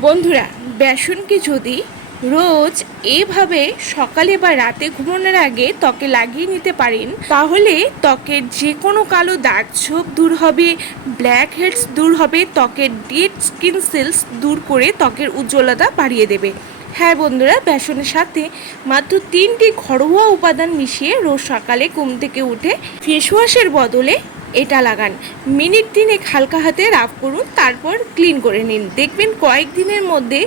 বন্ধুরা বেসনকে যদি রোজ এভাবে সকালে বা রাতে ঘুমানোর আগে ত্বকে লাগিয়ে নিতে পারেন, তাহলে ত্বকের যে কোনো কালো দাগ ছোপ দূর হবে, ব্ল্যাক হেডস দূর হবে, ত্বকের ডেড স্কিন সেলস দূর করে ত্বকের উজ্জ্বলতা বাড়িয়ে দেবে। হ্যাঁ বন্ধুরা বেসনের সাথে মাত্র তিনটি ঘরোয়া উপাদান মিশিয়ে রোজ সকালে ঘুম থেকে উঠে ফেস ওয়াশের বদলে এটা লাগান। মিনিট দিনে হালকা হাতে রাফ করুন, তারপর ক্লিন করে নিন। দেখবেন কয়েকদিনের মধ্যে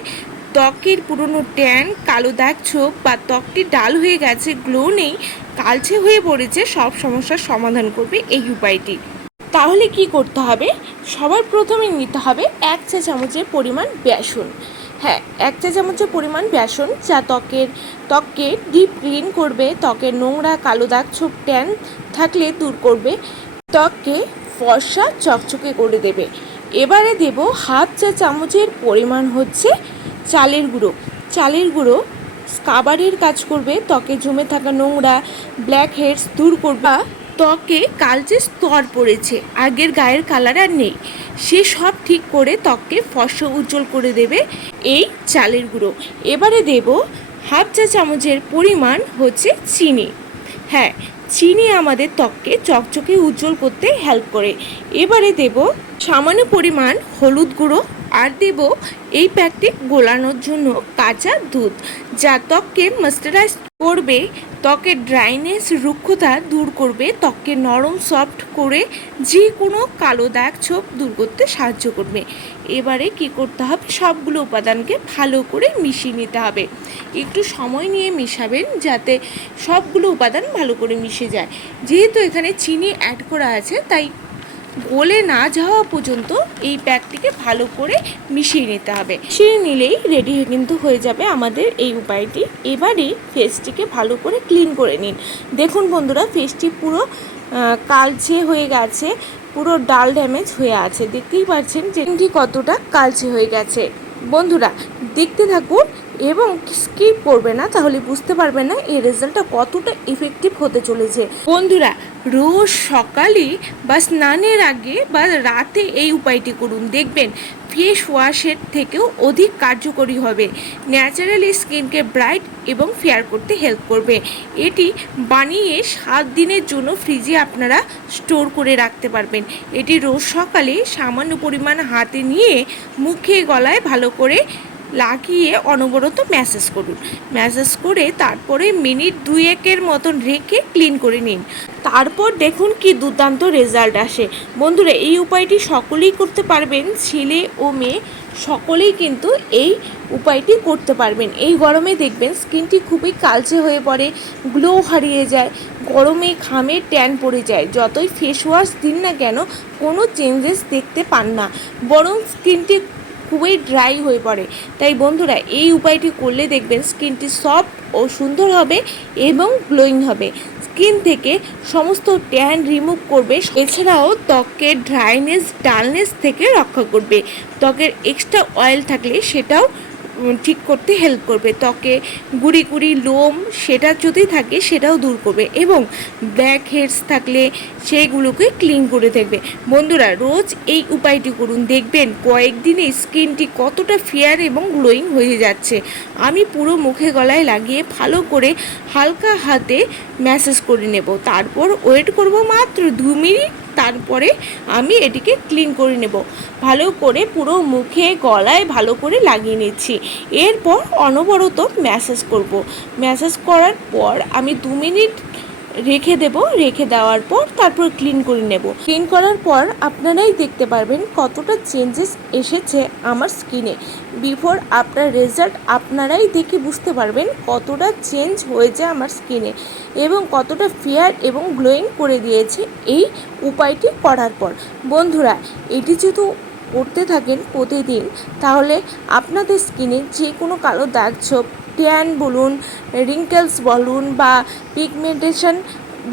ত্বকের পুরনো ট্যান, কালো দাগ ছোপ বা ত্বকটি ডাল হয়ে গেছে, গ্লো নেই, কালচে হয়ে পড়েছে, সব সমস্যার সমাধান করবে এই উপায়টি। তাহলে কি করতে হবে? সবার প্রথমে নিতে হবে এক চা চামচের পরিমাণ বেসন। হ্যাঁ এক চা চামচের পরিমাণ বেসন যা ত্বকের, ত্বককে ডিপ ক্লিন করবে। ত্বকের নোংরা, কালো দাগ ছোপ ট্যান থাকলে দূর করবে। ত্বককে ফর্সা চকচকে করে দেবে। এবারে দেব হাফ চা চামচের পরিমাণ হচ্ছে চালের গুঁড়ো। চালের গুঁড়ো স্কাবারের কাজ করবে, ত্বকে জমে থাকা নোংরা ব্ল্যাক হেডস দূর করবে। ত্বকে কালচে স্তর পড়েছে, আগের গায়ের কালার আর নেই। সে সব ঠিক করে ত্বককে ফর্সা উজ্জ্বল করে দেবে এই চালের গুঁড়ো। এবারে দেব হাফ চা চামচের পরিমাণ হচ্ছে চিনি। হ্যাঁ চিনি আমাদের ত্বককে চকচকে উজ্জ্বল করতে হেল্প করে। এবারে দেব সামান্য পরিমাণ হলুদ গুঁড়ো আর দেব এই প্যাকটি গোলানোর জন্য কাঁচা দুধ। যা ত্বককে ময়েশ্চারাইজ করবে, ত্বকের ড্রাইনেস রুক্ষতা দূর করবে, ত্বককে নরম সফট করে যে কোনো কালো দাগ ছোপ দূর করতে সাহায্য করবে। এবারে কি করতে হবে? সবগুলো উপাদানকে ভালো করে মিশিয়ে নিতে হবে। একটু সময় নিয়ে মিশাবেন যাতে সবগুলো উপাদান ভালো করে মিশে যায়। যেহেতু এখানে চিনি অ্যাড করা আছে, তাই গলে না যাওয়া পর্যন্ত এই প্যাকটিকে ভালো করে মিশিয়ে নিতে হবে। মিশিয়ে নিলেই রেডি কিন্তু হয়ে যাবে আমাদের এই উপায়টি। এবারে ফেসটিকে ভালো করে ক্লিন করে নিন। দেখুন বন্ধুরা ফেসটি পুরো কালচে হয়ে গেছে, পুরো ডাল ড্যামেজ হয়ে আছে। দেখতেই পাচ্ছেন যে কতটা কালচে হয়ে গেছে। বন্ধুরা, দেখতে থাকুন এবং স্কিপ করবে না, তাহলে বুঝতে পারবে না এই রেজাল্টটা কতটা ইফেক্টিভ হতে চলেছে। বন্ধুরা, রোজ সকালে বা স্নানের আগে বা রাতে এই উপায়টি করুন। দেখবেন ফেস ওয়াশের থেকেও অধিক কার্যকরী হবে। ন্যাচারালি স্কিনকে ব্রাইট এবং ফেয়ার করতে হেল্প করবে। এটি বানিয়ে সাত দিনের জন্য ফ্রিজে আপনারা স্টোর করে রাখতে পারবেন। এটি রোজ সকালে সামান্য পরিমাণ হাতে নিয়ে মুখে গলায় ভালো করে লাগিয়ে অনবরত ম্যাসেজ করুন। ম্যাসেজ করে তারপরে মিনিট দুয়েকের মতন রেখে ক্লিন করে নিন। তারপর দেখুন কি দুর্দান্ত রেজাল্ট আসে। বন্ধুরা, এই উপায়টি সকলেই করতে পারবেন, ছেলে ও মেয়ে সকলেই কিন্তু এই উপায়টি করতে পারবেন। এই গরমে দেখবেন স্কিনটি খুবই কালচে হয়ে পড়ে, গ্লো হারিয়ে যায়, গরমে ঘামে ট্যান পড়ে যায়। যতই ফেস ওয়াশ দিন না কেন, কোনো চেঞ্জেস দেখতে পান না। বরং স্কিনটি খুবই ড্রাই হয়ে পড়ে। তাই বন্ধুরা, এই উপায়টি করলে দেখবেন স্কিনটি সফট ও সুন্দর হবে এবং গ্লোয়িং হবে। স্কিন থেকে সমস্ত ট্যান রিমুভ করবে, এছাড়াও ত্বকের ড্রাইনেস ডালনেস থেকে রক্ষা করবে। ত্বকের এক্সট্রা অয়েল থাকলে সেটাও ঠিক করতে হেল্প করবে। ত্বকে গুড়ি গুড়ি লোম সেটা যদি থাকে সেটাও দূর করবে এবং ব্ল্যাক হেডস থাকলে সেইগুলোকে ক্লিন করে দেখবে। বন্ধুরা, রোজ এই উপায়টি করুন। দেখবেন কয়েকদিনে স্কিনটি কতটা ফেয়ার এবং গ্লোয়িং হয়ে যাচ্ছে। আমি পুরো মুখে গলায় লাগিয়ে ভালো করে হালকা হাতে ম্যাসেজ করে নেব। তারপর ওয়েট করব মাত্র দু মিনিট তারপরে আমি এটিকে ক্লিন করে নেব। ভালো করে পুরো মুখে, গলায় ভালো করে লাগিয়ে নিচ্ছি। এরপর অনবরত ম্যাসেজ করব। ম্যাসেজ করার পর আমি দু মিনিট রেখে দেব, রেখে দেওয়ার পর তারপর ক্লিন করে নেব। ক্লিন করার পর আপনারাই দেখতে পারবেন কতটা চেঞ্জেস এসেছে আমার স্কিনে বিফোর আপনার রেজাল্ট আপনারাই দেখে বুঝতে পারবেন কতটা চেঞ্জ হয়েছে আমার স্কিনে এবং কতটা ফেয়ার এবং গ্লোয়িং করে দিয়েছে এই উপায়টি করার পর। বন্ধুরা, এটি যেহেতু করতে থাকেন প্রতিদিন, তাহলে আপনাদের স্কিনে যে কোনো কালো দাগ ছোপ ট্যান বলুন রিঙ্কেলস বলুন বা পিগমেন্টেশন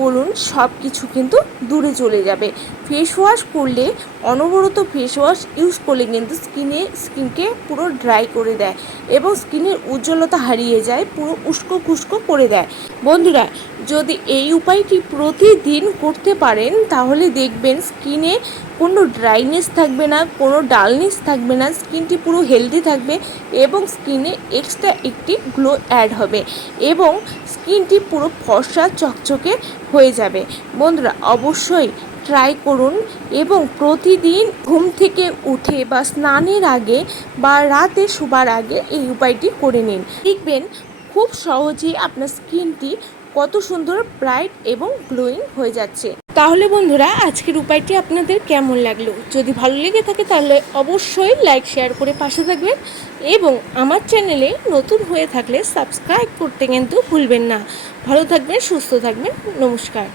বলুন, সব কিছু কিন্তু দূরে চলে যাবে। ফেস ওয়াশ করলে, অনবরত ফেস ওয়াশ ইউজ করলে কিন্তু স্কিনে স্কিনকে পুরো ড্রাই করে দেয় এবং স্কিনের উজ্জ্বলতা হারিয়ে যায়, পুরো উস্কো খুস্কো করে দেয়। বন্ধুরা, যদি এই উপায়টি প্রতিদিন করতে পারেন, তাহলে দেখবেন স্কিনে কোনো ড্রাইনেস থাকবে না, কোনো ডালনেস থাকবে না, স্কিনটি পুরো হেলদি থাকবে এবং স্কিনে এক্সট্রা একটি গ্লো অ্যাড হবে এবং স্কিনটি পুরো ফর্সা চকচকে হয়ে যাবে। বন্ধুরা, অবশ্যই ট্রাই করুন এবং প্রতিদিন ঘুম থেকে উঠে বা স্নানের আগে বা রাতে শোবার আগে এই উপায়টি করে নিন। দেখবেন খুব সহজেই আপনার স্কিনটি কত সুন্দর ব্রাইট এবং গ্লোয়িং হয়ে যাচ্ছে। তাহলে বন্ধুরা, আজকের উপায়টি আপনাদের কেমন লাগল? যদি ভালো লেগে থাকে তাহলে অবশ্যই লাইক শেয়ার করে পাশে থাকবেন এবং আমার চ্যানেলে নতুন হয়ে থাকলে সাবস্ক্রাইব করতে কিন্তু ভুলবেন না। ভালো থাকবেন, সুস্থ থাকবেন, নমস্কার।